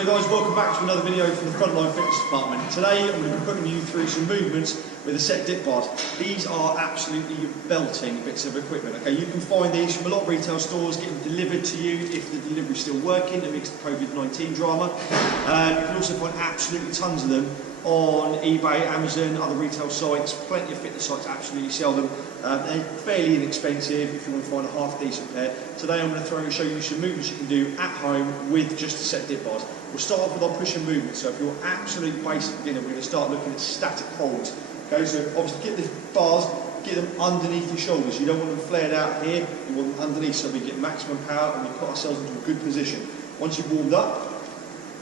Hello guys, welcome back to another video from the Frontline Fitness Department. Today I'm going to be putting you through some movements with the set dip bars. These are absolutely belting bits of equipment. Okay, you can find these from a lot of retail stores, get them delivered to you if the delivery's still working amidst the COVID-19 drama. You can also find absolutely tons of them on eBay, Amazon, other retail sites. Plenty of fitness sites absolutely sell them. They're fairly inexpensive if you want to find a half decent pair. Today I'm going to show you some movements you can do at home with just the set dip bars. We'll start off with our push and movement. So if you're absolute basic beginner, we're going to start looking at static holds. Okay, so obviously get the bars, get them underneath your shoulders. You don't want them flared out here, you want them underneath so we get maximum power and we put ourselves into a good position. Once you've warmed up,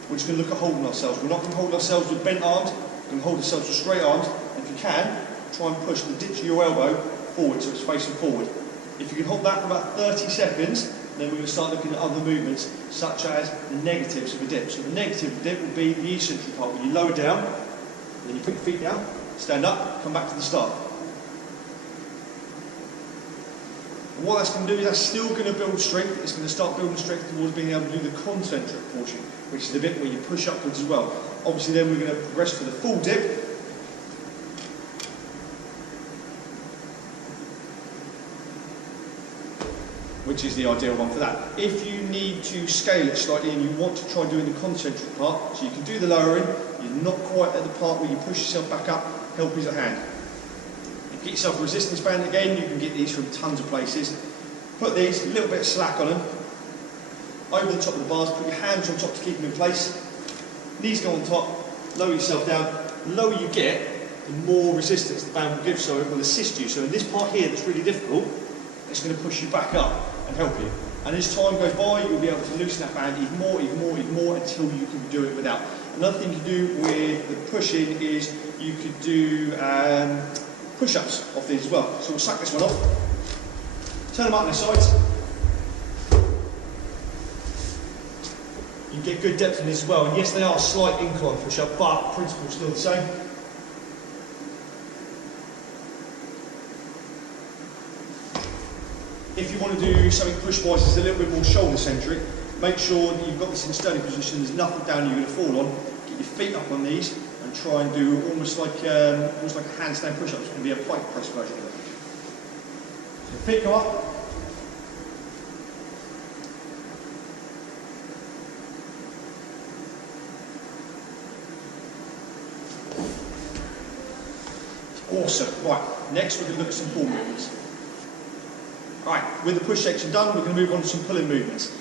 we're just going to look at holding ourselves. We're not going to hold ourselves with bent arms, we're going to hold ourselves with straight arms. And if you can, try and push the ditch of your elbow forward so it's facing forward. If you can hold that for about 30 seconds, then we're going to start looking at other movements, such as the negatives of a dip. So the negative of a dip would be the eccentric part, where you lower down, then you put your feet down, stand up, come back to the start. And what that's going to do is that's still going to build strength. It's going to start building strength towards being able to do the concentric portion, which is the bit where you push upwards as well. Obviously then we're going to progress to the full dip. Which is the ideal one for that. If you need to scale it slightly and you want to try doing the concentric part, so you can do the lowering, you're not quite at the part where you push yourself back up, help is at hand. You get yourself a resistance band again, you can get these from tons of places. Put these, a little bit of slack on them, over the top of the bars, put your hands on top to keep them in place, knees go on top, lower yourself down. The lower you get, the more resistance the band will give, so it will assist you. So in this part here that's really difficult, it's going to push you back up and help you. And as time goes by, you'll be able to loosen that band even more, even more, even more, until you can do it without. Another thing you can do with the pushing is you could do push-ups off these as well. So we'll sack this one off, turn them up on their sides. You can get good depth in this as well. And yes, they are a slight incline push-up, but principle's still the same. If you want to do something push-wise that's a little bit more shoulder-centric, make sure that you've got this in a sturdy position, there's nothing down you're going to fall on. Get your feet up on these and try and do almost like a handstand push-up. It's going to be a plank press version of it. So feet go up. Awesome. Right, next we're going to look at some pull movements. Right, with the push section done, we're going to move on to some pulling movements.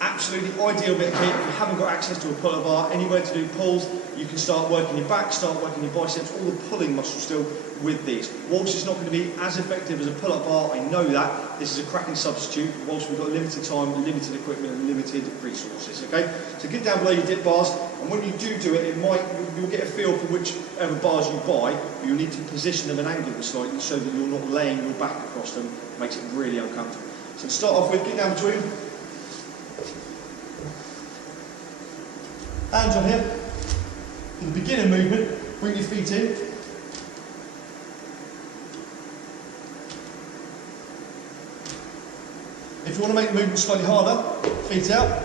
Absolutely ideal bit of kit. If you haven't got access to a pull-up bar, anywhere to do pulls, you can start working your back, start working your biceps, all the pulling muscles still with these. Whilst it's not going to be as effective as a pull-up bar, I know that. This is a cracking substitute, whilst we've got limited time, limited equipment and limited resources, okay? So get down below your dip bars, and when you do it, you'll get a feel for whichever bars you buy, but you'll need to position them and angle them slightly so that you're not laying your back across them. It makes it really uncomfortable. So to start off with, get down between them. Hands on here. For the beginner movement, bring your feet in. If you want to make the movement slightly harder, feet out.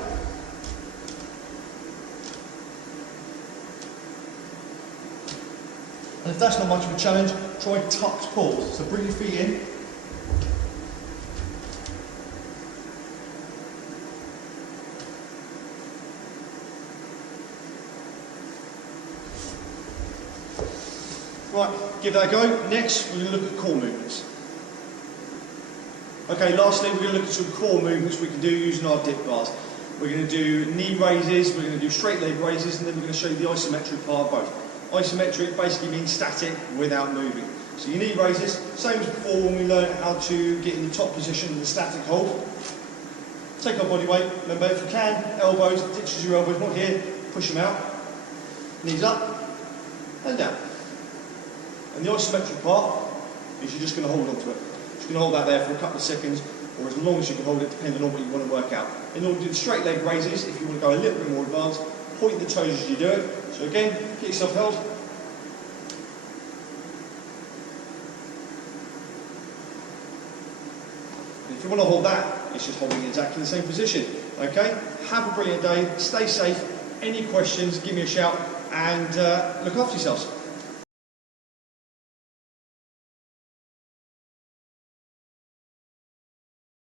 And if that's not much of a challenge, try tucked pulls. So bring your feet in. Right, give that a go. Next, we're going to look at core movements. Okay, lastly, we're going to look at some core movements we can do using our dip bars. We're going to do knee raises, we're going to do straight leg raises, and then we're going to show you the isometric part of both. Isometric basically means static without moving. So your knee raises, same as before when we learned how to get in the top position in the static hold. Take our body weight, remember if you can, elbows, ditches your elbows, not here, push them out. Knees up and down. And the isometric part is you're just going to hold on to it. Just going to hold that there for a couple of seconds, or as long as you can hold it, depending on what you want to work out. In order to do the straight leg raises, if you want to go a little bit more advanced, point the toes as you do it. So again, get yourself held. And if you want to hold that, it's just holding exactly the same position. Okay? Have a brilliant day, stay safe, Any questions, give me a shout, and look after yourselves.